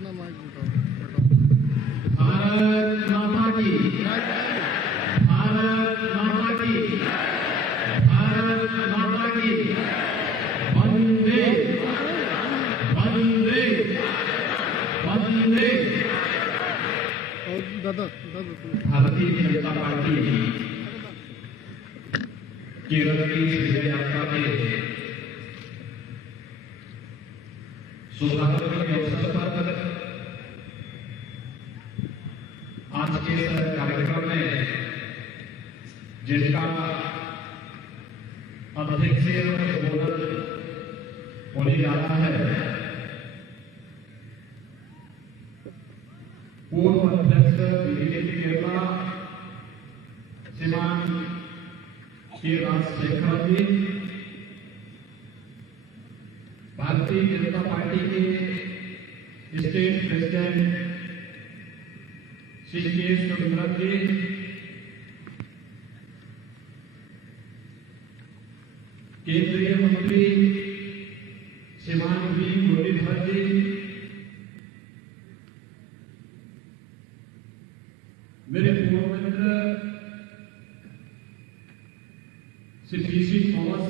अपना माइक उठाओ। भारत माता की, भारत माता की, भारत माता की, वंदे वंदे वंदे। दादा भारतीय जनता पार्टी केरल की विजय यात्रा के शुभारंभ के अवसर पर आज के इस कार्यक्रम में जिनका अध्यक्ष होने जा रहा है पूर्व अध्यक्ष बीजेपी केरला श्रीमान के राजशेखर जी, भारतीय जनता पार्टी के स्टेट प्रेसिडेंट श्री के सुरेंद्र जी, केंद्रीय मंत्री श्रीमान वी मुरलीधर जी, मेरे पूर्व मित्र श्री पीसी थॉमस,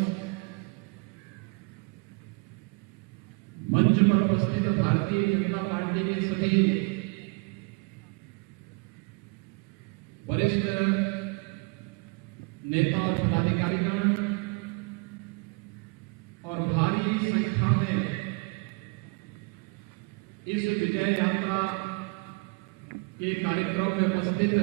मंच पर उपस्थित भारतीय जनता पार्टी के सभी वरिष्ठ नेता और पदाधिकारीगण और भारी संख्या में इस विजय यात्रा के कार्यक्रम में उपस्थित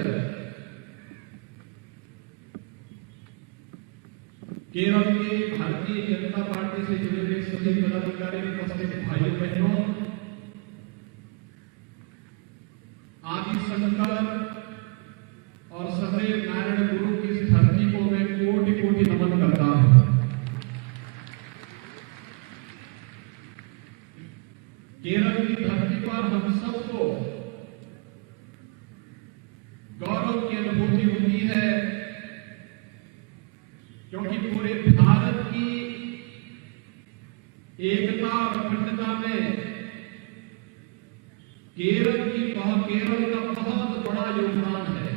केरल के भारतीय जनता पार्टी से जुड़े हुए सभी पदाधिकारी, उपस्थित भाइयों बहनों, आदि शंकर और सदैव नारायण गुरु की इस धरती को मैं कोटि कोटि नमन करता हूं। केरल की धरती पर हम सबको गौरव की अनुभूति होती है, क्योंकि पूरे भारत की एकता और अखंडता में केरल का बहुत बड़ा योगदान है।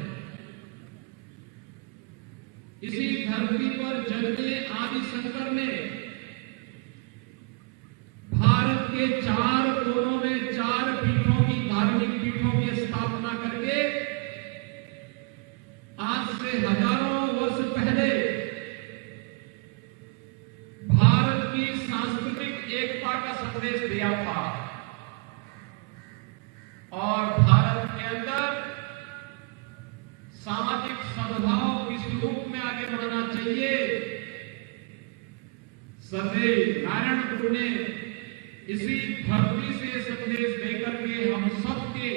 इसी धरती पर जन्मे आदि शंकर ने भारत के चार कोनों में चार पीठों की, धार्मिक पीठों की स्थापना करके आज से हजारों वर्ष पहले भारत की सांस्कृतिक एकता का संदेश दिया था और भारत के अंदर सामाजिक सद्भाव किस रूप में आगे बढ़ना चाहिए, सदैव नारायण गुरु ने इसी धरती से संदेश देकर के हम सबके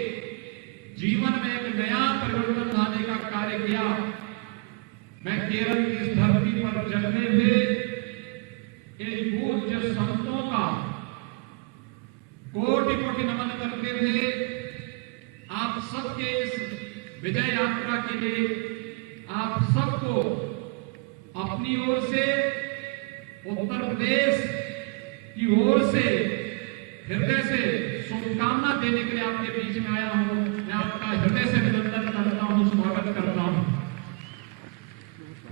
जीवन में एक नया परिवर्तन लाने का कार्य किया। मैं केरल की इस धरती पर जन्मे हुए इन पूज्य संतों का कोटि कोटि नमन करते हुए आप सबके इस विजय यात्रा के लिए आप सबको अपनी ओर से, उत्तर प्रदेश की ओर से हृदय से शुभकामना देने के लिए आपके बीच में आया हूं। मैं आपका हृदय से अभिनंदन करता हूं, स्वागत करता हूं।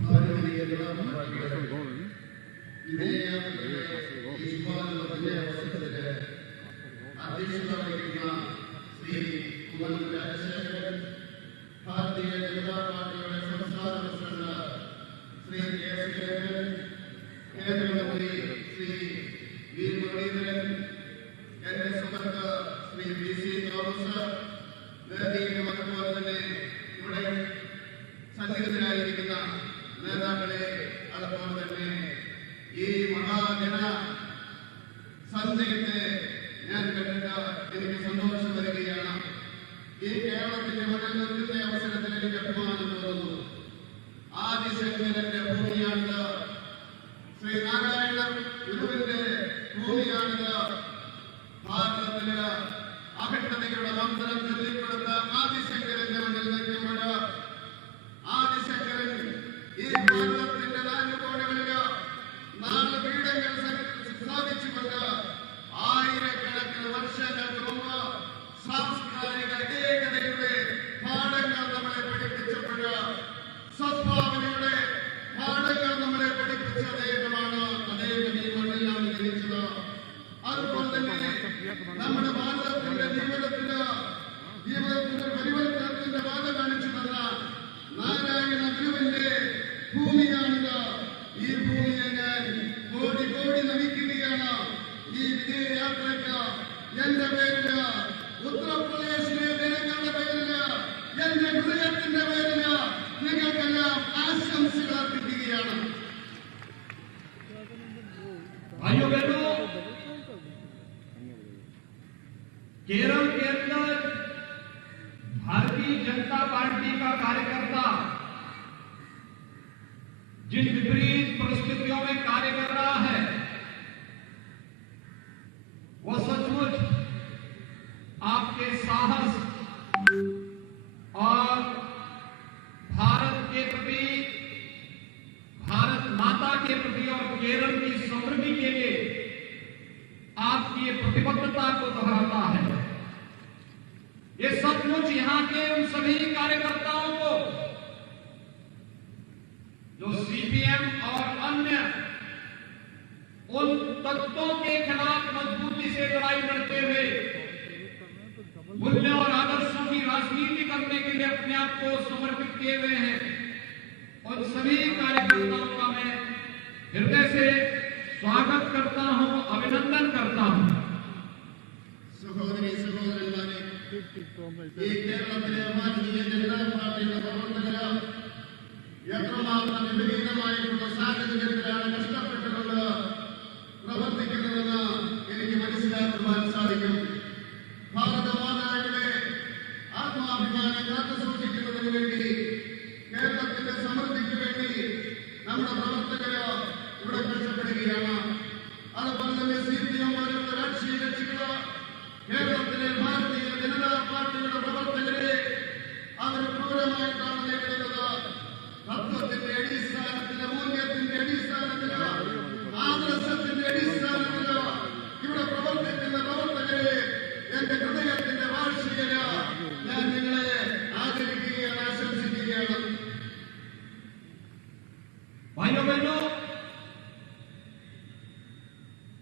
भारतीय जनता पार्टी संस्थान श्री केंद्रीय मंत्री श्री वी मुरलीधरन, श्री पीसी थॉमस, വേദിയിലെ അതുപോലെ തന്നെ ഇവിടെ സന്നിഹിതരായിരിക്കുന്ന നേതാക്കളെ, അതുപോലെ തന്നെ ഈ മഹാജന സഞ്ചയത്തെ ഞാൻ കണ്ടിട്ട് എനിക്ക് സന്തോഷം വരികയാണ്. ഈ കേരളത്തിന്റെ മണ്ണിൽ നിൽക്കുന്ന അവസരത്തിൽ എനിക്ക് അഭിമാനം തോന്നുന്നു. ആദിശങ്കരന്റെ ഭൂമിയാണിത്, ശ്രീനാരായണ ഗുരുവിന്റെ ഭൂമിയാണിത്. ഭാരതത്തില് അഖണ്ഡതയുടെ മന്ത്രം ചൊല്ലിക്കൊടുത്ത ആദിശങ്കരന്റെ മണ്ണിൽ നിൽക്കുമ്പോൾ ആദിശങ്കരൻ ഈ ഭാരതത്തിന്റെ 4 കോണുകളില് 4 പീഠങ്ങൾ സ്ഥാപിച്ചുകൊണ്ട് ആയിരക്കണക്കിന് വർഷങ്ങൾക്ക് മുമ്പ് भाइयों बहनों, केरल के अंदर भारतीय जनता पार्टी का कार्यकर्ता जिन विपरीत परिस्थितियों में कार्य कर रहा है, वह सचमुच आपके साहस और भारत के प्रति, भारत माता के प्रति और केरल की समृद्धि के लिए आपकी ये प्रतिबद्धता को दोहराता है। ये सचमुच यहां के उन सभी कार्यकर्ताओं को जो सीपीएम और अन्य उन तत्वों के खिलाफ मजबूती से लड़ाई लड़ते हुए मूल्यों और आदर्शों की राजनीति करने के लिए अपने आप को समर्पित किए हुए हैं, उन सभी कार्यकर्ताओं का मैं हृदय से स्वागत करता हूं, अभिनंदन करता हूं। സഹോദരി സഹോദരന്മാരെ, ഈ കേരളത്തിലെ ഭാരതീയ ജനതാ പാർട്ടിയുടെ പ്രവർത്തകര് എത്രമാത്രം വിപരീതമായിട്ടുള്ള സാഹചര്യത്തിലാണ് കഷ്ടപ്പെട്ടുകൊണ്ട് പ്രവർത്തിക്കുന്നതെന്ന് എനിക്ക് മനസ്സിലാക്കുവാൻ സാധിക്കും. ഭാരതമാതായുടെ ആത്മാഭിമാനം കാത്തുസൂക്ഷിക്കുന്നതിന് വേണ്ടി, കേരളത്തിന്റെ സമൃദ്ധിക്ക് വേണ്ടി നമ്മുടെ പ്രവർത്തകര് ഇവിടെ കഷ്ടപ്പെടുകയാണ്. അതുപോലെ തന്നെ സിപിഎം പോലുള്ള രാഷ്ട്രീയ കക്ഷികള് കേരളത്തിലെ ഭാരതീയ ജനതാ പാർട്ടിയുടെ പ്രവർത്തകരെ അവർ ക്രൂരമായിട്ടാണ് നേരിടുന്നത്. തത്വത്തിന്റെ അടിസ്ഥാനത്തില്, മൂല്യത്തിന്റെ അടിസ്ഥാനത്തില്, ആദർശത്തിന്റെ അടിസ്ഥാനത്തില് ഇവിടെ പ്രവർത്തിക്കുന്ന പ്രവർത്തകരെ എന്റെ ഹൃദയത്തിന്റെ വാർഷികത ഞാൻ നിങ്ങളെ ആദരിക്കുകയാണ്, ആശംസിക്കുകയാണ്. भाइयों बहनों,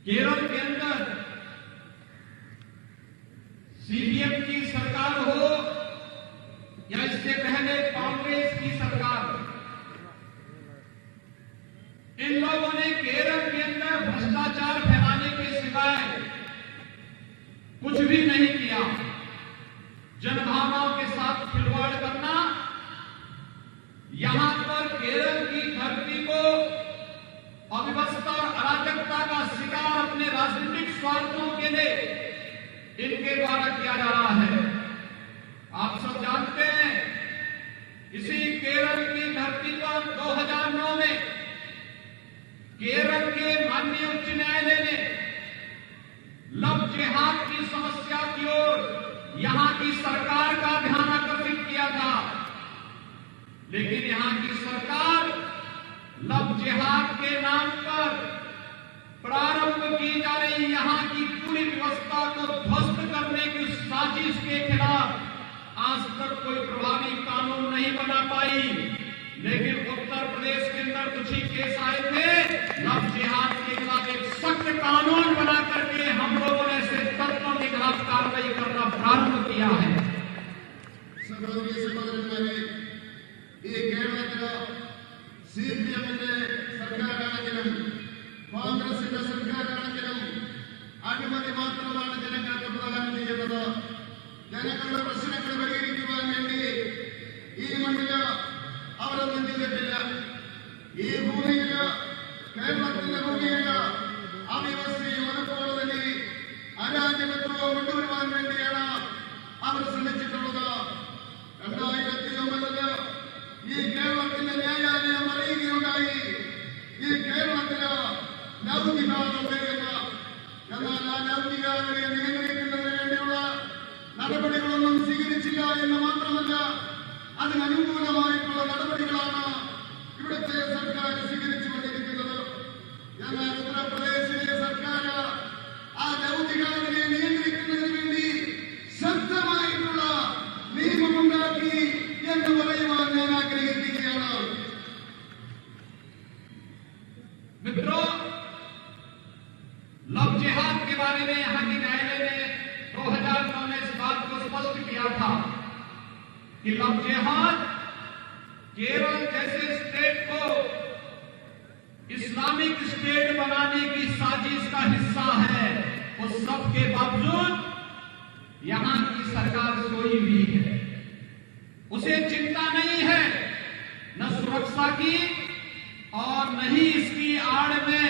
केरल के अंदर सीपीएम की सरकार हो या इससे पहले कांग्रेस की सरकार, इन लोगों ने केरल के अंदर भ्रष्टाचार फैलाने के सिवाय कुछ भी नहीं किया। जनभावनाओं के साथ खिलवाड़ करना, यहां पर केरल की धरती को अव्यवस्था और अराजकता का शिकार अपने राजनीतिक स्वार्थों के लिए इनके द्वारा किया जा रहा है। आप सब जानते हैं, इसी केरल की धरती पर 2009 में केरल के माननीय उच्च न्यायालय ने लव जिहाद की समस्या की ओर यहां की सरकार का ध्यान आकर्षित किया था, लेकिन यहां की सरकार लव जिहाद के नाम पर प्रारंभ की जा रही यहां की पूरी व्यवस्था को ध्वस्त करने की साजिश के खिलाफ आज तक कोई प्रभावी कानून नहीं बना पाई। लेकिन उत्तर प्रदेश के अंदर कुछ ही केस आए थे, लव जिहाद के खिलाफ एक सख्त कानून बना करके हम लोगों ने ऐसे तत्वों के खिलाफ कार्रवाई करना प्रारंभ किया है। സഹോദരി സഹോദരന്മാരെ, ഈ കേരളത്തില് സിപിഎമ്മിന്റെ സർക്കാരാണെങ്കിലും കോൺഗ്രസിന്റെ സർക്കാരാണെങ്കിലും അഴിമതി മാത്രമാണ് ജനങ്ങൾക്ക് പ്രദാനം ചെയ്യുന്നത്. ജനങ്ങളുടെ പ്രശ്നങ്ങൾ പരിഹരിക്കുവാൻ വേണ്ടി ഈ മണ്ണില് അവരൊന്നും ചെയ്തിട്ടില്ല. ഈ ഭൂമിയില്, കേരളത്തിന്റെ ഭൂമിയില് അവ്യവസ്ഥയും അതുപോലെ തന്നെ അരാജകത്വവും കൊണ്ടുവരുവാൻ വേണ്ടിയാണ് അവർ ശ്രമിച്ചിട്ടുള്ളത്. 2009 ഈ കേരളത്തിന്റെ ന്യായാലയം അറിയുകയുണ്ടായി, ഈ കേരളത്തില് ലൗകികാരം വരുന്ന, എന്നാൽ ആ ലൗകികാരെ നിയന്ത്രിക്കുന്നതിന് വേണ്ടിയുള്ള നടപടികളൊന്നും സ്വീകരിച്ചില്ല എന്ന് മാത്രമല്ല, അതിനനുകൂലമായിട്ടുള്ള നടപടികളാണ് ഇവിടുത്തെ സർക്കാർ സ്വീകരിച്ചുകൊണ്ടിരിക്കുന്നത്. എന്നാൽ ഉത്തർപ്രദേശിലെ സർക്കാർ ആ ലൗകികാരെ നിയന്ത്രിക്കുന്നതിന് വേണ്ടി ശക്തമായിട്ടുള്ള നിയമമുണ്ടാക്കി എന്ന് പറയുവാൻ ഞാൻ ആഗ്രഹിക്കുകയാണ്. मित्रों, लव जिहाद के बारे में यहां के न्यायालय ने 2009 में इस बात को स्पष्ट किया था कि लव जिहाद केरल जैसे स्टेट को इस्लामिक स्टेट बनाने की साजिश का हिस्सा है। उस सब के बावजूद यहां की सरकार सोई हुई है, उसे चिंता नहीं है न सुरक्षा की और न ही इसकी आड़ में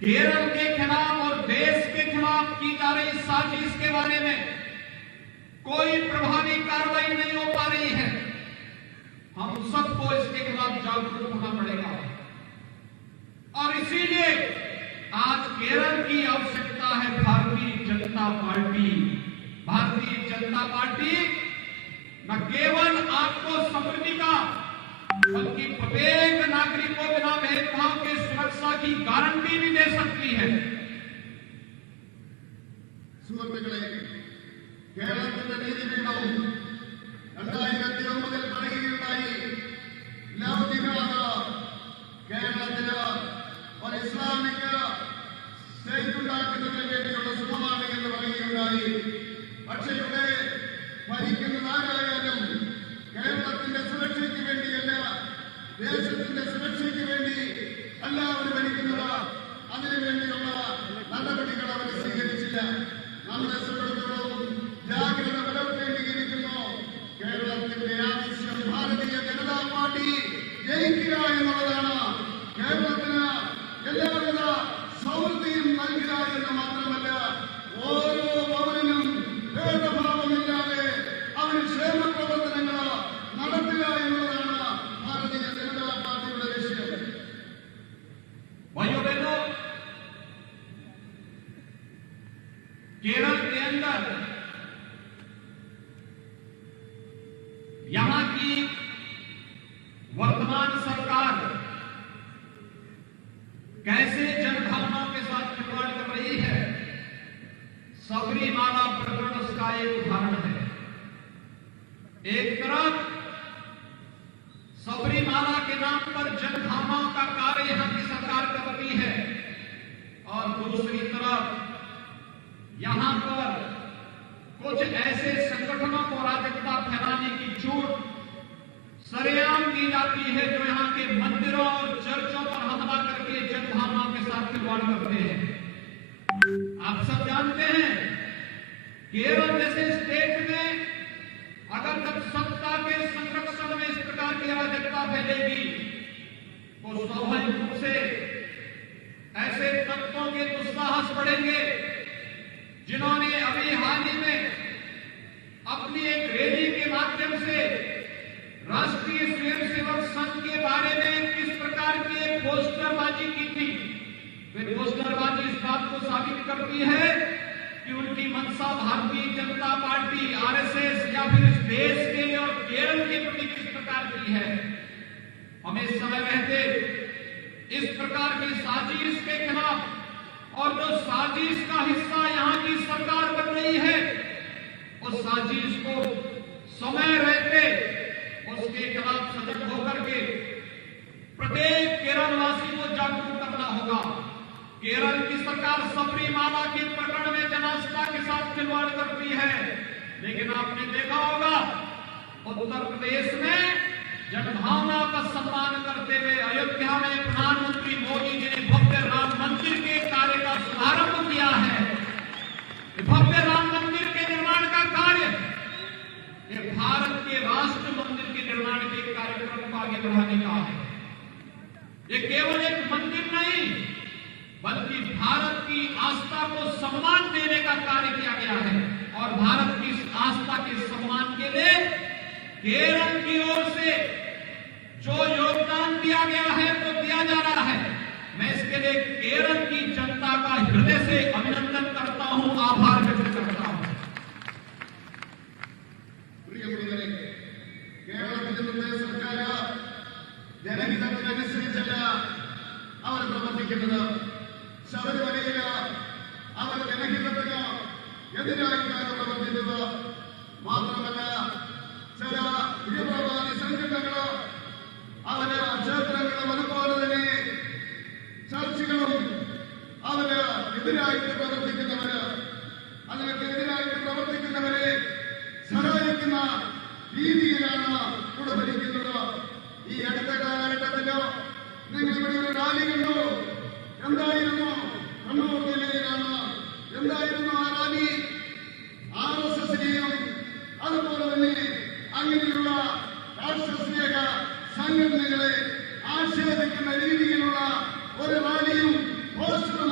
केरल के खिलाफ और देश के खिलाफ की जा रही साजिश के बारे में कोई प्रभावी कार्रवाई नहीं हो पा रही है। हम सबको इसके खिलाफ जागरूक होना पड़ेगा और इसीलिए आज केरल की आवश्यकता है भारतीय जनता पार्टी। भारतीय जनता पार्टी न केवल आपको समृद्धि का बल्कि प्रत्येक नागरिक को बिना भेदभाव के सुरक्षा की गारंटी भी दे सकती है। സുഹൃത്തുക്കളെ, കേരളത്തിന്റെ നീതിപീഠവും 2009 പറയുകയുണ്ടായി, ലവ് ജിഹാദ് കേരളത്തിന് ഒരു ഇസ്ലാമിക് സ്റ്റേറ്റ് ഉണ്ടാക്കുന്നതിന് വേണ്ടിയുള്ള ശ്രമമാണ് എന്ന് പറയുകയുണ്ടായി. പക്ഷേ ഇവിടെ ഭരിക്കുന്നതാരായാലും കേരളത്തിന്റെ സുരക്ഷയ്ക്ക് വേണ്ടിയല്ല, ദേശത്തിന്റെ സുരക്ഷയ്ക്ക് വേണ്ടി അല്ല അവർ ഭരിക്കുന്നത്. അതിനുവേണ്ടിയുള്ള നടപടികൾ അവർ സ്വീകരിച്ചില്ല. നമ്മളെ സംബന്ധിച്ചിടത്തോളം ജാഗ്രത പുലർത്തേണ്ടിയിരിക്കുന്നു. കേരളത്തിന്റെ ആവശ്യം ഭാരതീയ ജനതാ പാർട്ടി ജയിക്കുക എന്നുള്ളതാണ്. കേരളത്തിന് എല്ലാവിധ സമൃദ്ധിയും നൽകുക എന്ന് മാത്രമല്ല, ഓരോ പൗരനും ഭേദഭാവമില്ലാതെ അവന് ക്ഷേമ പ്രവർത്തനങ്ങൾ നടത്തുക എന്നുള്ളതാണ് भारतीय जनता पार्टी का लक्ष्य। भाइयों बहनों, केरल के अंदर यहां की वर्तमान सरकार कैसे जनभावनाओं के साथ खिलवाड़ कर रही है, सबरीमाला प्रकरण उसका एक उदाहरण है। एक तरफ सबरीमाला के नाम पर जनभावनाओं का कार्य यहां की सरकार करती है और दूसरी तरफ यहां पर कुछ ऐसे संगठनों को अराजकता फैलाने की छूट सरेआम दी जाती है जो यहां के मंदिरों और चर्चों पर हमला करके जनभावनाओं के साथ खिलवाड़ करते हैं। आप सब जानते हैं केरल जैसे स्टेट में अगर जब सत्ता के संरक्षण में इस प्रकार की अराजकता फैलेगी तो स्वाभाविक रूप से ऐसे तत्वों के दुस्साहस बढ़ेंगे जिन्होंने अभी हाल ही में अपनी एक रैली के माध्यम से राष्ट्रीय स्वयंसेवक संघ के बारे में किस प्रकार की एक पोस्टरबाजी की थी। वे पोस्टरबाजी इस बात को साबित करती है कि उनकी मंशा भारतीय जनता पार्टी आरएसएस या फिर इस देश के लिए और केरल के प्रति किस प्रकार की है। हमें समय रहते इस प्रकार की साजिश के खिलाफ और जो साजिश का हिस्सा यहां की सरकार बन रही है उस साजिश को समय रहते उसके खिलाफ सजग होकर के प्रत्येक केरलवासी को जागरूक करना होगा। केरल की सरकार सबरीमाला के प्रकरण में जनास्था के साथ खिलवाड़ करती है, लेकिन आपने देखा होगा उत्तर प्रदेश में जनभावना का सम्मान करते हुए अयोध्या में प्रधानमंत्री मोदी जी ने भव्य राम मंदिर के कार्य का शुभारंभ किया है। भव्य राम मंदिर के निर्माण का कार्य ये भारत के राष्ट्र मंदिर के निर्माण के कार्यक्रम को आगे बढ़ाने का है। ये केवल एक मंदिर नहीं बल्कि भारत की आस्था को सम्मान देने का कार्य किया गया है और भारत की आस्था के सम्मान के लिए केरल की ओर से जो योगदान दिया गया है तो दिया जा रहा है। मैं इसके लिए केरल की जनता का हृदय से अभिनंदन करता हूं, आभार व्यक्त करता हूं। കേരളത്തിന്റെ സർക്കാർ ജനഹിതത്തിനനുസരിച്ചല്ല അവർ പ്രവർത്തിക്കുന്നത്. ശബരിമലയിൽ അവർ ജനഹിതത്തിന് എതിരായിട്ടാണ് പ്രവർത്തിച്ചത്. മാത്രമല്ല ചില തീവ്രവാദി സംഘടനകൾ അവര് ക്ഷേത്രങ്ങളും അതുപോലെ തന്നെ ചർച്ചുകളും അവര് എതിരായിട്ട് പ്രവർത്തിക്കുന്നവര് അതിനൊക്കെതിരായിട്ട് പ്രവർത്തിക്കുന്നവരെ സഹായിക്കുന്ന രീതിയിലാണ് ഇവിടെ ഭരിക്കുന്നത്. ഈ അടുത്ത കാലഘട്ടത്തില് നിങ്ങൾ ഇവിടെ ഒരു റാലി കണ്ടു. എന്തായിരുന്നു? കണ്ണൂർ ജില്ലയിലാണ്. എന്തായിരുന്നു ആ റാലി? ആർഎസ്എസിനെയും അതുപോലെ തന്നെ അങ്ങനെയുള്ള രാഷ്ട്രസ്നേഹ സംഘടനകളെ ആക്ഷേപിക്കുന്ന രീതിയിലുള്ള ഒരു റാലിയും പോസ്റ്ററും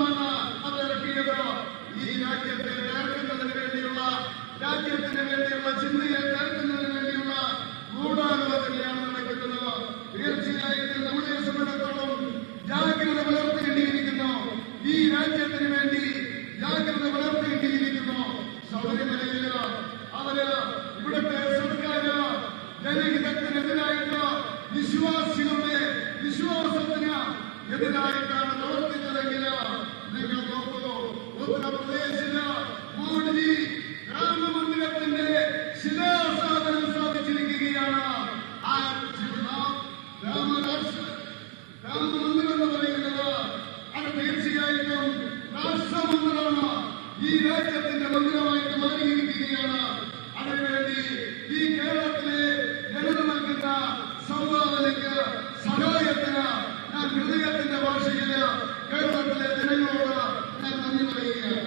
രാജ്യത്തിന് വേണ്ടി ജാഗ്രത പുലർത്തേണ്ടിയിരിക്കുന്നു. ശബരിമലയില് അവര് ഇവിടുത്തെ സർക്കാർ ജനഹിതത്തിനെതിരായിട്ട് വിശ്വാസികളുടെ വിശ്വാസത്തിന് എതിരായിട്ടാണ് പ്രവർത്തിച്ചതെങ്കിൽ നിങ്ങൾ നോക്കൂ, ഉത്തർപ്രദേശില് മോഡി രാമമന്ദിരത്തിന്റെ ശിലാസ്ഥാപനം സ്ഥാപിച്ചിരിക്കുകയാണ്. രാമമന്ദിരം എന്ന് പറയുന്നത് അത് തീർച്ചയായിട്ടും രാഷ്ട്രമന്ദിരമാണ്. ഈ രാജ്യത്തിന്റെ മന്ദിരമായിട്ട് മാറിയിരിക്കുകയാണ്. അതിനുവേണ്ടി ഈ കേരളത്തിലെ ജനത നൽകുന്ന സംഭാവനയ്ക്ക് സഹായത്തിന് ഞാൻ ഹൃദയത്തിന്റെ ഭാഷയില് കേരളത്തിലെ ജനങ്ങളോട് ഞാൻ നന്ദി പറയുകയാണ്.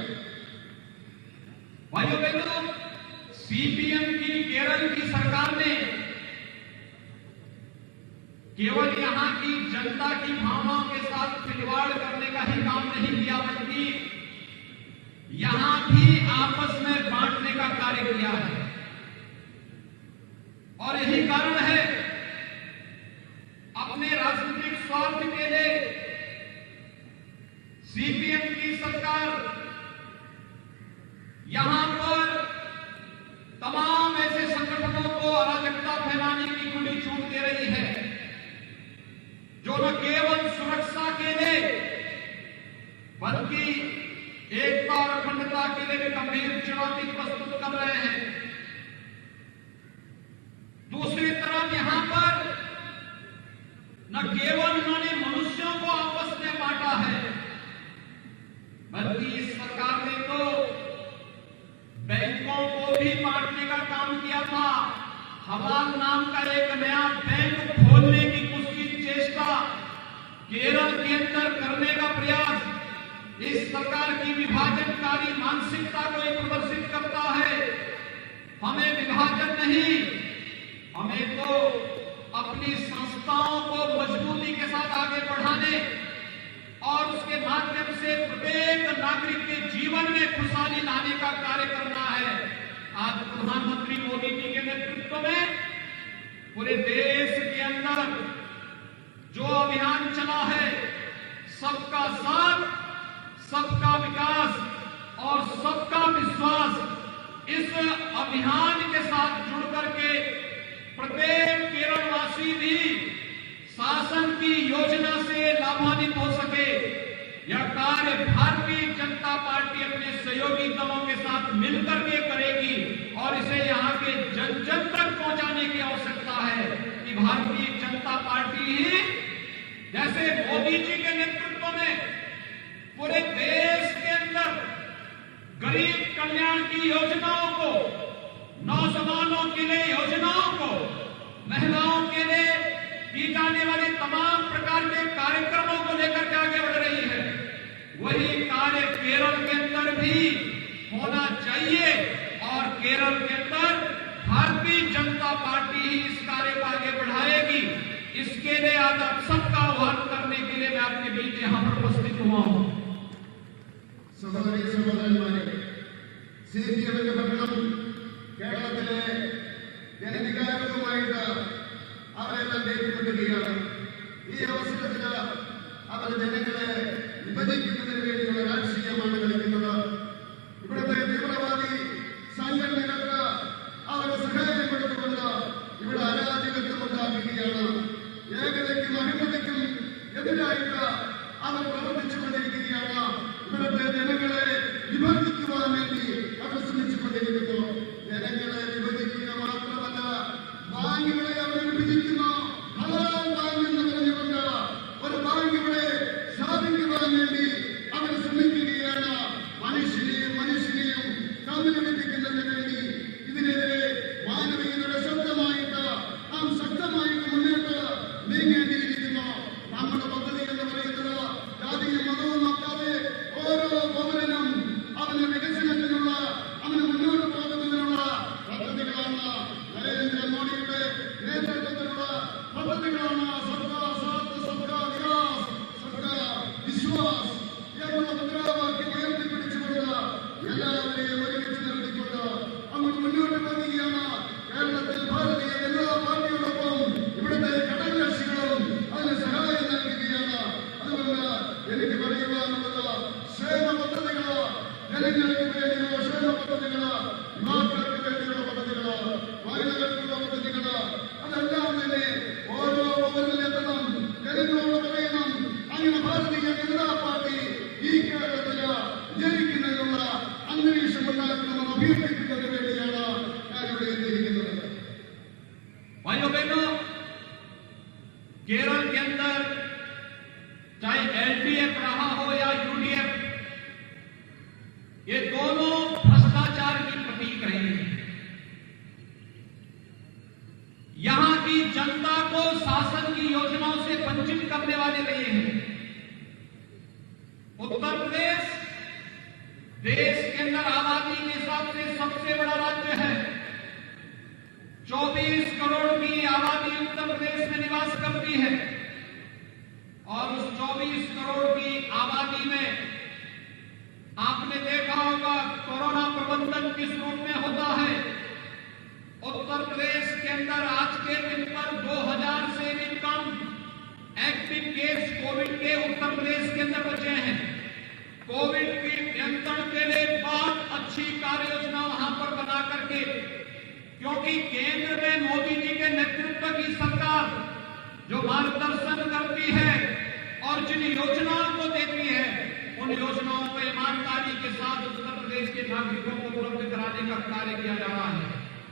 भाइयों बहनों, सीपीएम की केरल की सरकार ने केवल यहां की जनता की भावनाओं के साथ खिलवाड़ करने का ही काम नहीं किया, बल्कि यहां भी आपस में बांटने का कार्य किया है। और यही कारण है अपने राजनीतिक स्वार्थ के लिए सीपीएम की सरकार यहां पर तमाम ऐसे संगठनों को अराजकता फैलाने की खुली छूट दे रही है, जो न केवल सुरक्षा के लिए बल्कि एकता और अखंडता के लिए भी गंभीर चुनौती प्रस्तुत कर रहे हैं। दूसरी तरफ यहां पर न केवल उन्होंने मनुष्यों को आपस में बांटा है, बल्कि इस सरकार ने तो बैंकों को भी बांटने का काम किया था। हवाल नाम का एक नया बैंक खोलने की कुछ चेष्टा केरल के अंदर करने का प्रयास इस सरकार की विभाजनकारी मानसिकता को प्रदर्शित करता है। हमें विभाजन नहीं, हमें तो अपनी संस्थाओं को मजबूती के साथ आगे बढ़ाने और उसके माध्यम से प्रत्येक नागरिक के जीवन में खुशहाली लाने का कार्य करना है। आज प्रधानमंत्री मोदी जी के नेतृत्व में पूरे देश के अंदर जो अभियान चला है, सबका साथ, सबका विकास और सबका विश्वास, इस अभियान के साथ जुड़ करके प्रत्येक केरलवासी भी शासन की योजना से लाभान्वित हो सके। यह कार्य भारतीय जनता पार्टी अपने सहयोगी दलों के साथ मिलकर के करेगी और इसे यहाँ के जन जन तक पहुंचाने की आवश्यकता है कि भारतीय जनता पार्टी ही जैसे मोदी जी के नेतृत्व में पूरे देश के अंदर गरीब कल्याण की योजनाओं को, नौजवानों के लिए योजनाओं को, महिलाओं के लिए की जाने वाली तमाम प्रकार के कार्यक्रमों को लेकर के आगे बढ़ रही है। वही कार्य केरल के अंदर भी होना चाहिए और केरल के अंदर भारतीय जनता पार्टी ही इस कार्य को आगे बढ़ाएगी। इसके लिए आज आप सबका आह्वान करने के लिए मैं आपके बीच यहां पर उपस्थित हुआ हूं। സഹോദരി സഹോദരന്മാരെ, സിപിഎമ്മിന്റെ ഭരണം കേരളത്തിലെ ജനവികാരവുമായിട്ട് അവരെല്ലാം ഏറ്റുമുട്ടുകയാണ്. ഈ അവസരത്തിൽ അവർ ജനങ്ങളെ വിഭജിക്കുന്നതിന് വേണ്ടിയുള്ള രാഷ്ട്രീയമാണ് കളിക്കുന്നത്. ഇവിടുത്തെ തീവ്രവാദി സംഘടനകൾക്ക് അവരെ സഹായം കൊടുത്തുകൊണ്ട് ഇവിടെ അരാജകത്വം ഉണ്ടാക്കുകയാണ്. ഏകതയ്ക്കും അഹിംസയ്ക്കും എതിരായിട്ട് അവർ പ്രവർത്തിച്ചുകൊണ്ടിരിക്കുകയാണ്. ഇവിടുത്തെ ജനങ്ങളെ വിഭജിക്കുവാൻ വേണ്ടി അവർ ശ്രമിച്ചുകൊണ്ടിരിക്കുന്നു. ജനങ്ങളെ വിഭജിക്കുക മാത്രമല്ല, ബാങ്കുകളെ അവർ വിഭജിക്കുന്നു. ഹലാൽ ബാങ്ക് എന്ന് പറഞ്ഞുകൊണ്ട് ഒരു ബാങ്ക് ഇവിടെ സ്ഥാപിക്കുവാൻ വേണ്ടി उत्तर प्रदेश देश के अंदर आबादी के हिसाब से सबसे बड़ा राज्य है। 24 करोड़ की आबादी उत्तर प्रदेश में निवास करती है और उस 24 करोड़ की आबादी में आपने देखा होगा कोरोना प्रबंधन किस रूप में होता है। उत्तर प्रदेश के अंदर आज के दिन पर 2000 से भी कम एक्टिव केस कोविड के उत्तर प्रदेश के अंदर बचे हैं। कोविड के नियंत्रण के लिए बहुत अच्छी कार्य योजना वहां पर बना करके, क्योंकि केंद्र में मोदी जी के नेतृत्व की सरकार जो मार्गदर्शन करती है और जिन योजनाओं को देती है, उन योजनाओं को ईमानदारी के साथ उत्तर प्रदेश के नागरिकों को उपलब्ध कराने का कार्य किया जा रहा है।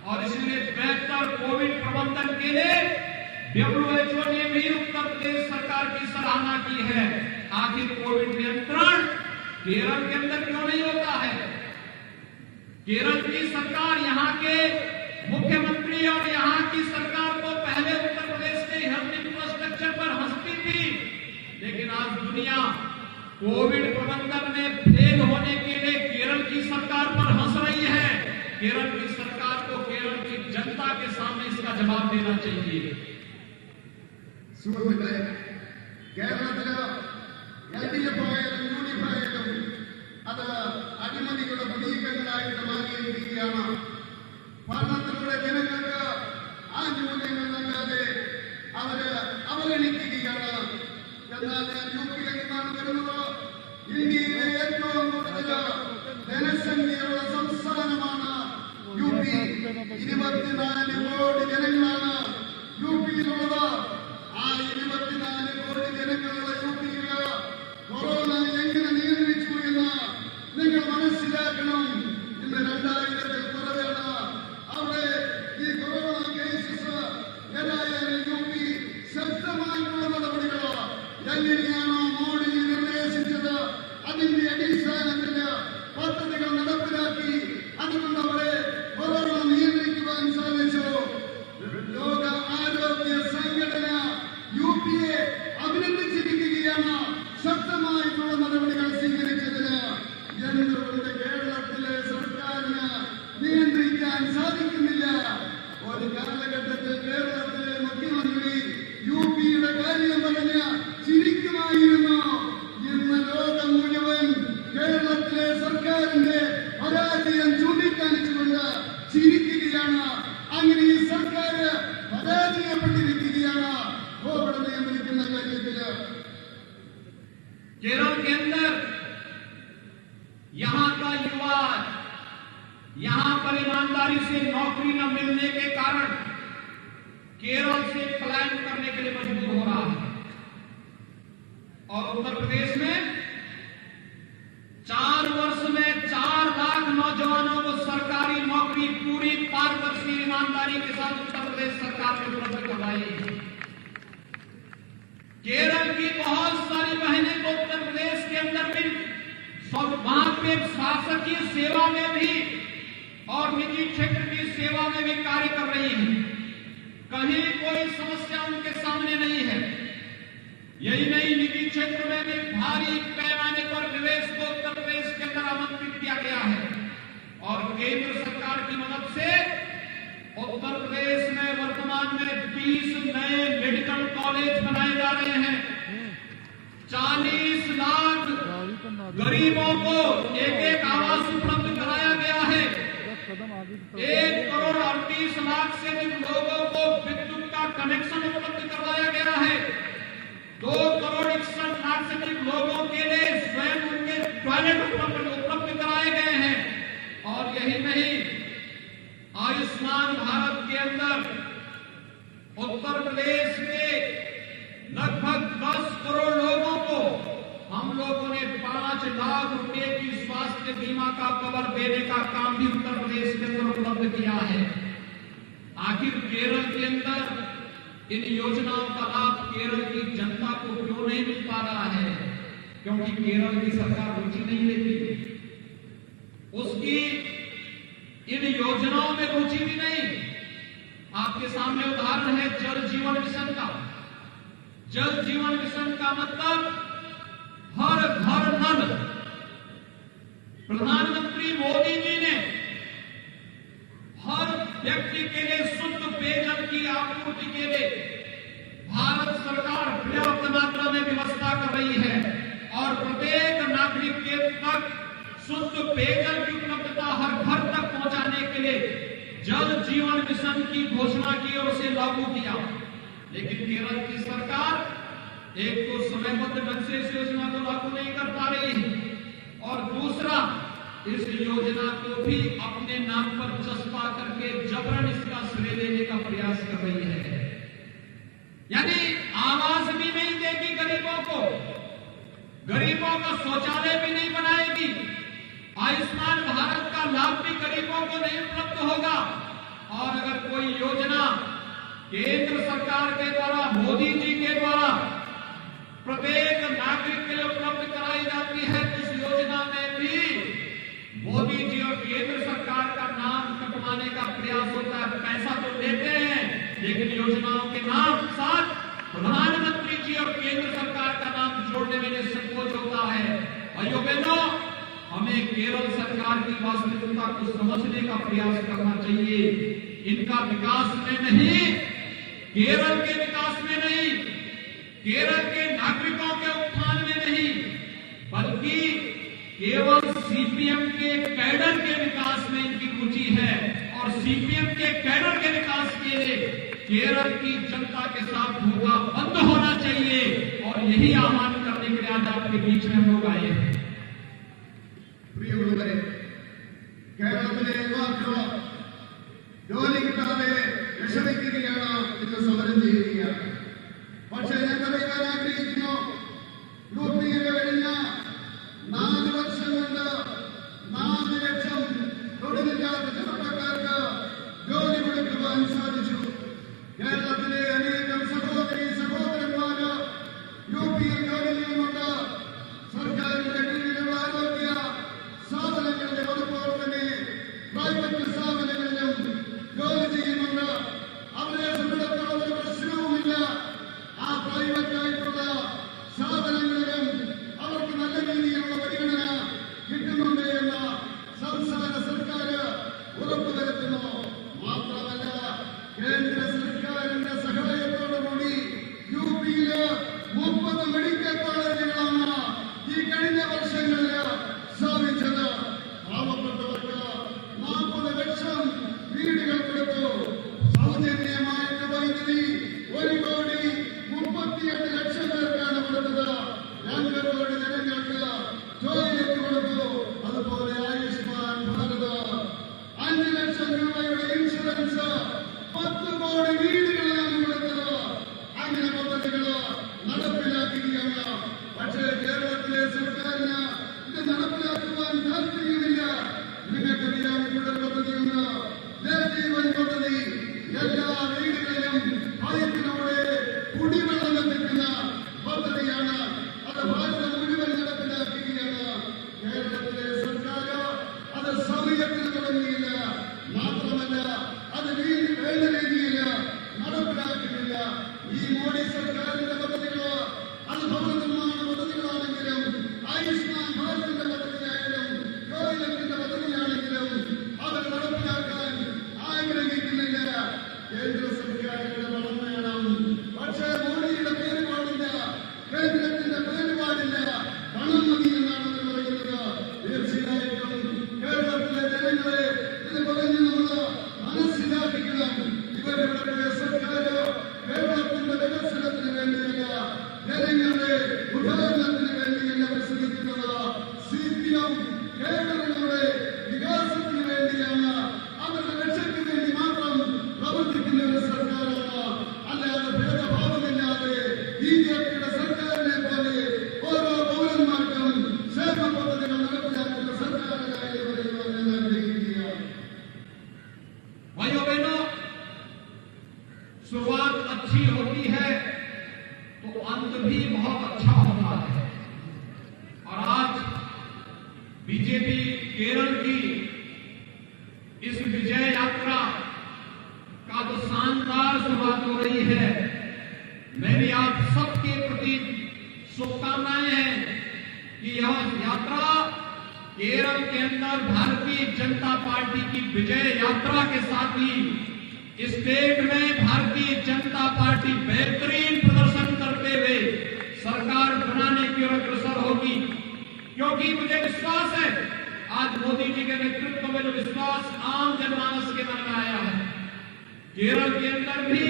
और इसलिए बेहतर कोविड प्रबंधन के लिए WHO ने भी उत्तर प्रदेश सरकार की सराहना की है। आखिर कोविड नियंत्रण केरल के अंदर क्यों नहीं होता है? केरल की सरकार, यहाँ के मुख्यमंत्री और यहाँ की सरकार तो पहले उत्तर प्रदेश के हेल्थ इंफ्रास्ट्रक्चर पर हंसती थी, लेकिन आज दुनिया कोविड प्रबंधन में फेल होने के लिए केरल की सरकार पर हंस रही है। केरल की सरकार को केरल की जनता के सामने इसका जवाब देना चाहिए। സുഹൃത്തുക്കളെ, കേരളത്തില് LDF ആയാലും UDF ആയാലും അത് അഴിമതികളുടെ പ്രതീകങ്ങളായിട്ട് മാറിയിരിക്കുകയാണ്. ഭരണത്തിലൂടെ ജനങ്ങൾക്ക് ആനുകൂല്യങ്ങൾ നൽകാതെ അവര് അവഗണിക്കുകയാണ്. എന്നാൽ ഞാൻ യുപിയിൽ നിന്നാണ് വരുന്നത്. ഇന്ത്യയിലെ ഏറ്റവും കൂടുതൽ ജനസംഖ്യയുള്ള സംസ്ഥാനമാണ് യുപി. 24 കോടി ജനങ്ങളാണ് യുപിയിലുള്ളത്. ആ 24 കോടി ജനങ്ങളുള്ള യുപിയില് കൊറോണ എങ്ങനെ നിയന്ത്രിച്ചു എന്ന് നിങ്ങൾ മനസ്സിലാക്കണം. ഇന്ന് 2000-ൽ കുറവാണ്. അവിടെ ഈ കൊറോണ കേസസ് ഏതായാലും യുപി ശക്തമായിട്ടുള്ള നടപടികൾ എങ്ങനെയാണോ മോഡി നിർദ്ദേശിച്ചത് അതിന്റെ അടിസ്ഥാനത്തില് പദ്ധതികൾ നടപ്പിലാക്കി. അതുകൊണ്ട് അവരെ കൊറോണ നിയന്ത്രിക്കുവാൻ സാധിച്ചു. ലോക ആരോഗ്യ സംഘടന യുപിയെ അഭിനന്ദിച്ചിരിക്കുകയാണ് ശക്തമായിട്ടുള്ള നടപടികൾ സ്വീകരിച്ചതിന്. എന്തുകൊണ്ട് കേരളത്തിലെ സർക്കാരിന് നിയന്ത്രിക്കാൻ സാധിക്കുന്നില്ല? ഒരു കാലഘട്ടത്തിൽ കേരളത്തിലെ മുഖ്യമന്ത്രി യുപിയുടെ കാര്യം പറഞ്ഞ് ചിരിക്കുമായിരുന്നു. ഇന്ന് ലോകം മുഴുവൻ കേരളത്തിലെ സർക്കാരിന്റെ പരാജയം ചൂണ്ടിക്കാണിച്ചുകൊണ്ട് ചിരിക്കുകയാണ്. അങ്ങനെ ഈ സർക്കാർ പരാജയപ്പെട്ടിരിക്കുകയാണ് കോവിഡ് നിയന്ത്രിക്കുന്ന കാര്യത്തില്. केरल के अंदर यहाँ का युवा यहाँ पर ईमानदारी से नौकरी न मिलने के कारण केरल से पलायन करने के लिए मजबूर हो रहा है। और उत्तर प्रदेश में 4 वर्ष में 4 लाख नौजवानों को सरकारी नौकरी पूरी पारदर्शी ईमानदारी के साथ उत्तर प्रदेश सरकार ने उपलब्ध करवाई है। केरल की बहुत सारी बहनें तो उत्तर प्रदेश के अंदर भी वहां पे शासकीय सेवा में भी और निजी क्षेत्र की सेवा में भी कार्य कर रही हैं। कहीं कोई समस्या उनके सामने नहीं है। यही नहीं, निजी क्षेत्र में भी भारी पैमाने पर निवेश को उत्तर प्रदेश के अंदर आमंत्रित किया गया है। और केंद्र सरकार की मदद से उत्तर प्रदेश में वर्तमान में 30 नए मेडिकल कॉलेज बनाए जा रहे हैं। 40 लाख गरीबों को एक आवास उपलब्ध कराया गया है। 1,38,00,000 से अधिक लोगों को विद्युत का कनेक्शन उपलब्ध करवाया गया है। 2,61,00,000 से अधिक लोगों के लिए स्वयं उनके टॉयलेट उपलब्ध कराए गए हैं। और यही नहीं, आयुष्मान भारत के अंदर उत्तर प्रदेश के लगभग 10 करोड़ लोगों को हम लोगों ने 5 लाख रुपए की स्वास्थ्य बीमा का कवर देने का काम भी उत्तर प्रदेश के अंदर उपलब्ध किया है। आखिर केरल के अंदर इन योजनाओं का लाभ केरल की जनता को क्यों नहीं मिल पा रहा है? क्योंकि केरल की सरकार रुचि नहीं लेती, उसकी इन योजनाओं में रुचि भी नहीं। आपके सामने उदाहरण है जल जीवन मिशन का। जल जीवन मिशन का मतलब हर घर नल प्रधानमंत्री मोदी जी ने हर व्यक्ति के लिए शुद्ध पेयजल की आपूर्ति के लिए भारत सरकार पर्याप्त मात्रा में व्यवस्था कर रही है और प्रत्येक नागरिक के तक शुद्ध पेयजल की उपलब्धता हर घर तक पहुंचाने के लिए जल जीवन मिशन की घोषणा की और उसे लागू किया। लेकिन केरल की सरकार एक तो समयबद्ध ढंग से इस योजना को लागू नहीं कर पा रही है और दूसरा इस योजना को भी अपने नाम पर चस्पा करके जबरन इसका श्रेय लेने का प्रयास कर रही है। यानी आवास भी नहीं देगी गरीबों को, गरीबों का शौचालय भी नहीं बनाएगी, आयुष्मान भारत का लाभ भी गरीबों को नहीं उपलब्ध होगा। और अगर कोई योजना केंद्र सरकार के द्वारा मोदी जी के द्वारा प्रत्येक नागरिक के लिए उपलब्ध कराई जाती है तो इस योजना में भी मोदी जी और केंद्र सरकार का नाम कटवाने का प्रयास होता है। पैसा तो देते हैं लेकिन योजनाओं के नाम साथ प्रधानमंत्री जी और केंद्र सरकार का नाम जोड़ने में संकोच होता है। भाइयों बहनों, हमें केरल सरकार की वास्तविकता को समझने का प्रयास करना चाहिए। इनका विकास में नहीं, केरल के विकास में नहीं, केरल के नागरिकों के उत्थान में नहीं, बल्कि केवल सीपीएम के कैडर के विकास में इनकी रुचि है और सीपीएम के कैडर के विकास के लिए केरल की जनता के साथ धोखा बंद होना चाहिए और यही आह्वान करने के लिए आज आपके बीच में हम लोग आए हैं। പ്രിയമുള്ളവരെ, കേരളത്തിലെ യുവാക്കൾ ജോലി കിട്ടാതെ വിഷമിക്കുകയാണ്, ഇന്ന് സമരം ചെയ്യുകയാണ്. പക്ഷേ ഞാൻ പറയാൻ ആഗ്രഹിക്കുന്നു, യുപിയിൽ കഴിഞ്ഞ 4 വർഷം കൊണ്ട് 4 ലക്ഷം തൊഴിലില്ലാത്ത ചെറുപ്പക്കാർക്ക് ജോലി കൊടുക്കുവാൻ സാധിച്ചു. കേരളത്തിലെ അനേകം സഹോദരി സഹോദരന്മാര് യുപിയിൽ ജോലി ചെയ്യുന്നുണ്ട്. സർക്കാരിന്റെ കീഴിലുള്ള ആരോഗ്യ സ്ഥാപനങ്ങളുടെ അതുപോലെ തന്നെ പ്രൈവറ്റ് സ്ഥാപനങ്ങളിലും ജോലി ചെയ്യുന്നുണ്ട്. അവരെ സംബന്ധിച്ചിടത്തോളം ഒരു പ്രശ്നവുമില്ല. ആ പ്രൈവറ്റ് ആയിട്ടുള്ള സ്ഥാപനങ്ങളിലും അവർക്ക് നല്ല രീതിയിലുള്ള പരിഗണന കിട്ടുന്നുണ്ട് എന്ന് സംസ്ഥാന സർക്കാർ ഉറപ്പുവരുത്തുന്നു. മാത്രമല്ല, കേന്ദ്ര സർക്കാരിന്റെ സഹായത്തോടുകൂടി യുപിയില് 30 മെഡിക്കൽ കോളേജുകളാണ് ഈ കഴിഞ്ഞ വർഷങ്ങളിൽ സ്ഥാപിച്ചത്. പാവപ്പെട്ടവർക്ക് 40 ലക്ഷം വീടുകൾ കൊടുത്തു. സൗജന്യമായിട്ട് വൈദ്യുതി 1,38 ലക്ഷം പേർക്കാണ് കൊടുത്തത്. 2 കോടി ജനങ്ങൾക്ക് ടോയ്ലറ്റ് കൊടുത്തു. അതുപോലെ ആയുഷ്മാൻ ഭാരത് 5 ലക്ഷം രൂപയുടെ ഇൻഷുറൻസ് 10 കോടി വീടുകളിലാണ് കൊടുത്തത്. അങ്ങനെ പദ്ധതികൾ നടപ്പിലാക്കുകയാണ്. പക്ഷേ കേരളത്തിലെ സർക്കാരിന് ഇത് നടപ്പിലാക്കുവാൻ താല്പര്യമില്ല. നിങ്ങൾക്കറിയാം, ഇവിടെ പദ്ധതിയുണ്ട്, ജലജീവൻ പദ്ധതി. എല്ലാ വീടുകളിലും പൈപ്പിലൂടെ കുടിവെള്ളം എത്തിക്കുന്ന പദ്ധതിയാണ്. അത് ഭാരതം മുഴുവൻ നടപ്പിലാക്കുകയാണ്. കേരളത്തിലെ സർക്കാർ അത് സമയത്തിൽ തുടങ്ങിയില്ല. മാത്രമല്ല, അത് വേണ്ട രീതിയിൽ നടപ്പിലാക്കുന്നില്ല. ഈ മോഡി സർക്കാരിന്റെ പദ്ധതികൾ അത് ഭവന നിർമ്മാണ പദ്ധതികളാണെങ്കിലും ആയുഷ്മാൻ ഭാരതിന്റെ പദ്ധതിയായാലും ടോയ്ലറ്റിന്റെ പദ്ധതിയാണെങ്കിലും അവർ നടപ്പിലാക്കാൻ ആഗ്രഹിക്കുന്നില്ല. കേന്ദ്ര സർക്കാരിന്റെ പണം വേണം. പക്ഷേ മോഡിയുടെ പേര് പാടില്ല, കേന്ദ്രത്തിന്റെ പേര് പാടില്ല, പണം മതി എന്നാണ് അവർ പറയുന്നത്. തീർച്ചയായിട്ടും കേരളത്തിലെ ജനങ്ങളെ ഇത് പറഞ്ഞ് നമ്മൾ മനസ്സിലാക്കിക്കണം. ഇവരുടെ സർക്കാർ കേരളത്തിന്റെ വികസനത്തിന് വേണ്ടിയല്ല, ജനങ്ങളുടെ ഉദാഹരണത്തിന് വേണ്ടിയല്ല പരിശ്രമിക്കുന്നത്. സിപിഎം കേരളങ്ങളുടെ വികാസത്തിന് വേണ്ടിയാണ്, അവരുടെ ലക്ഷ്യത്തിന് വേണ്ടി മാത്രം പ്രവർത്തിക്കുന്ന ഒരു സർക്കാരാണ്. അല്ലാതെ ഭേദഭാവമില്ലാതെ ബിജെപിയുടെ സർക്കാരിനെ പോലെ ഓരോ പൗരന്മാർക്കും ക്ഷേമ പദ്ധതികൾ നടപ്പിലാക്കുന്ന സർക്കാരിനായി പറയുവാൻ ഞാൻ ആഗ്രഹിക്കുകയാണ്. भाइयों बहनों, शुरुआत अच्छी होती है तो अंत भी बहुत अच्छा होता है। और आज बीजेपी केरल की इस विजय यात्रा का जो शानदार शुरुआत हो रही है, मेरी आप सबके प्रति शुभकामनाएं हैं कि यह यात्रा केरल के अंदर भारतीय जनता पार्टी की विजय यात्रा के साथ ही स्टेट में भारतीय जनता पार्टी बेहतरीन प्रदर्शन करते हुए सरकार बनाने की ओर अग्रसर होगी, क्योंकि मुझे विश्वास है आज मोदी जी के नेतृत्व में जो विश्वास आम जनमानस के मन में आया है, केरल के अंदर भी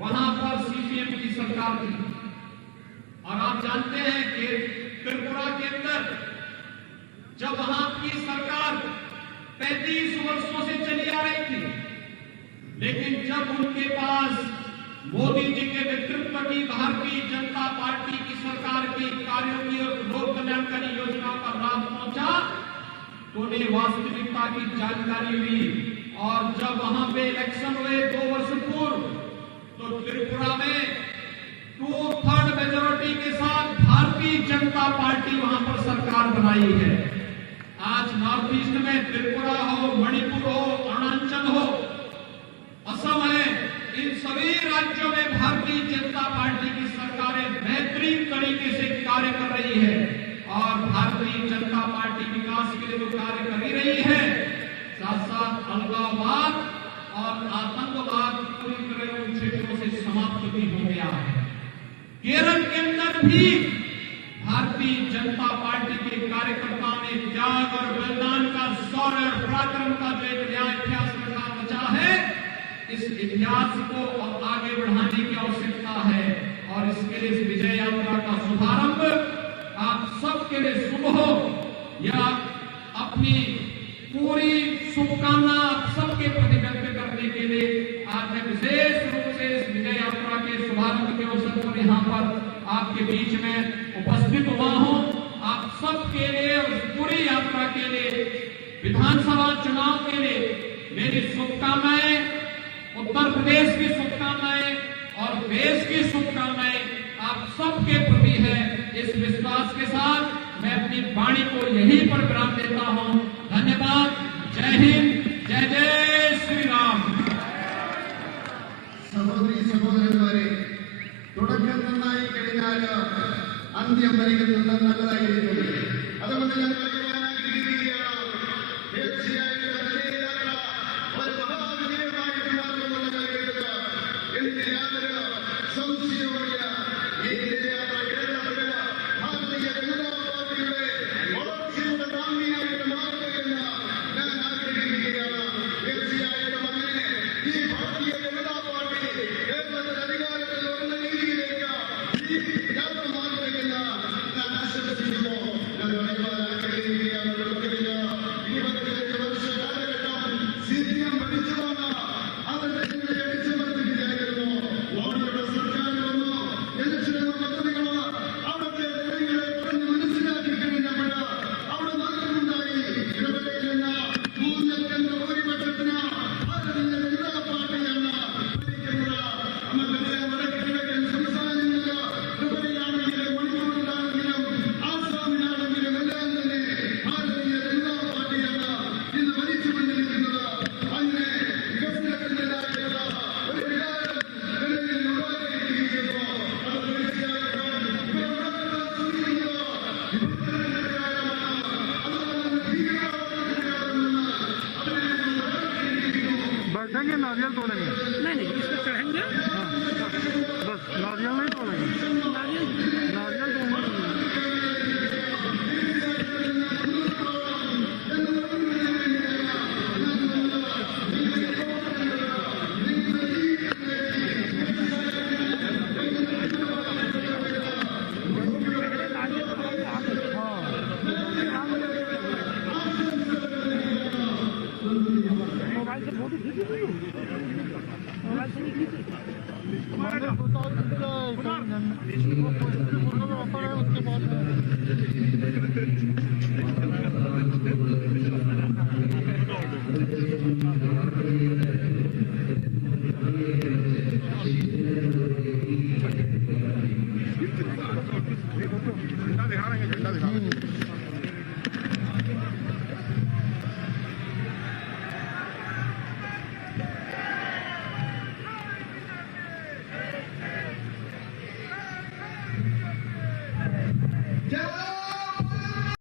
वहां पर सीपीएम की सरकार थी और आप जानते हैं कि त्रिपुरा के अंदर जब वहां की सरकार 35 वर्षों से चली आ रही थी, लेकिन जब उनके पास मोदी जी के नेतृत्व की भारतीय जनता पार्टी की सरकार के कार्यों की और लोक कल्याणकारी योजनाओं का लाभ पहुंचा तो उन्हें वास्तविकता की जानकारी हुई। और जब वहां पे इलेक्शन हुए 2 वर्ष पूर्व, तो त्रिपुरा में 2/3 मेजोरिटी के साथ भारतीय जनता पार्टी वहां पर सरकार बनाई है। आज नॉर्थ ईस्ट में त्रिपुरा हो, मणिपुर हो, अरुणाचल हो, असम है, इन सभी राज्यों में भारतीय जनता पार्टी की सरकारें बेहतरीन तरीके से कार्य कर रही है और भारतीय जनता पार्टी विकास के लिए जो कार्य कर ही रही है, साथ साथ अलगाववाद और आतंकवाद पूरी तरह उन क्षेत्रों से समाप्त भी हो गया है। केरल के अंदर भी भारतीय जनता पार्टी के कार्यकर्ताओं ने त्याग और बलिदान का शौर्य और पराक्रम का जो एक नया इतिहास रचा है, इस इतिहास को आगे बढ़ाने की आवश्यकता है और इसके लिए इस विजय यात्रा का शुभारंभ आप सबके लिए शुभ हो। या अपनी पूरी शुभकामना आप सबके प्रति व्यक्त करने के लिए आज मैं विशेष रूप से इस विजय यात्रा के शुभारंभ के अवसर पर यहाँ पर आपके बीच में उपस्थित हुआ हूँ। आप सबके लिए और पूरी यात्रा के लिए, विधानसभा चुनाव के लिए मेरी शुभकामनाएं, उत्तर प्रदेश की शुभकामनाएं और देश की शुभकामनाएं आप सबके प्रति है। इस विश्वास के साथ मैं अपनी वाणी को यहीं पर विराम देता हूं। धन्यवाद। जय हिंद, जय जय श्री राम। സഹോദരി സഹോദരന്മാരെ, തുടക്കം നന്നായി കഴിഞ്ഞാൽ അന്ത്യം വരികെന്നത് നല്ലതായിരിക്കും. അതുകൊണ്ട് ഞാൻ പറയുവാൻ ആഗ്രഹിക്കുകയാണ്, തീർച്ചയായും ഒരു മഹാവിജയമായിട്ട് മാറുമെന്നുള്ള കാര്യത്തിൽ എനിക്ക് യാതൊരു സംശയവുമില്ല. ഈ വിജയയാത്ര കേരളത്തില് ഭാരതീയ ജനതാ പാർട്ടിയുടെ വളർച്ചയുടെ താങ്ങിയായിട്ട് മാറുകയെന്ന് ഞാൻ ആഗ്രഹിക്കുകയാണ്. തീർച്ചയായിട്ടും അങ്ങനെ ഈ ഭാരതീയ ജനതാ പാർട്ടി കേരളത്തിൽ അധികാരത്തിൽ വരുന്ന രീതിയിലേക്ക് ഈ യാത്ര മാറുകയെന്ന് ഞാൻ ആശംസിക്കുന്നു. ഞാൻ പറയുവാൻ ആഗ്രഹിക്കുകയാണ്, 25 വർഷ കാലഘട്ടം CPM ഭരിച്ചതാണ്. അതിന്റെ അടിച്ചമർത്തുകയായിരുന്നു. മോഡിയുടെ സർക്കാർ വന്നു, ജനക്ഷേമ പദ്ധതികള് അവിടുത്തെ ജനങ്ങളെ പറഞ്ഞ് മനസ്സിലാക്കി കഴിഞ്ഞപ്പോൾ അവിടെ മാറ്റമുണ്ടായി. ഇടവകയിൽ നിന്ന് 3 ഭൂരിപക്ഷത്തിന് ഭാരതീയ ജനതാ പാർട്ടിയാണ് ഭരിക്കുന്നത്. നമുക്കറിയാം, വടക്ക് കിഴക്കൻ സംസ്ഥാനങ്ങളില് ത്രിപുരയിലാണെങ്കിലും മണിപ്പൂരിലാണെങ്കിലും ആസാമിലാണെങ്കിലും എല്ലാം തന്നെ ഭാരതീയ ജനതാ പാർട്ടിയാണ് ഇന്ന് ഭരിച്ചുകൊണ്ടിരിക്കുന്നത്. അങ്ങനെ വികസനത്തിൻ്റെതായിട്ടുള്ള ഒരു വികാരം ജനങ്ങളിൽ ഉണ്ടാക്കിയിരിക്കുന്നു. അത് തീർച്ചയായിട്ടും ഇവരുണ്ടാക്കുന്ന ശ്രമിക്കുന്നത് വിഭജനത്തിന്റെ വികാരമാണ്. അതുപോലെ തന്നെ ഭീകരവാദത്തിന്റെ വികാരമെന്ന് അതിനെ നമ്മൾ നടത്തിയിരിക്കുന്നു. बैठेंगे नारियल तोड़ेंगे।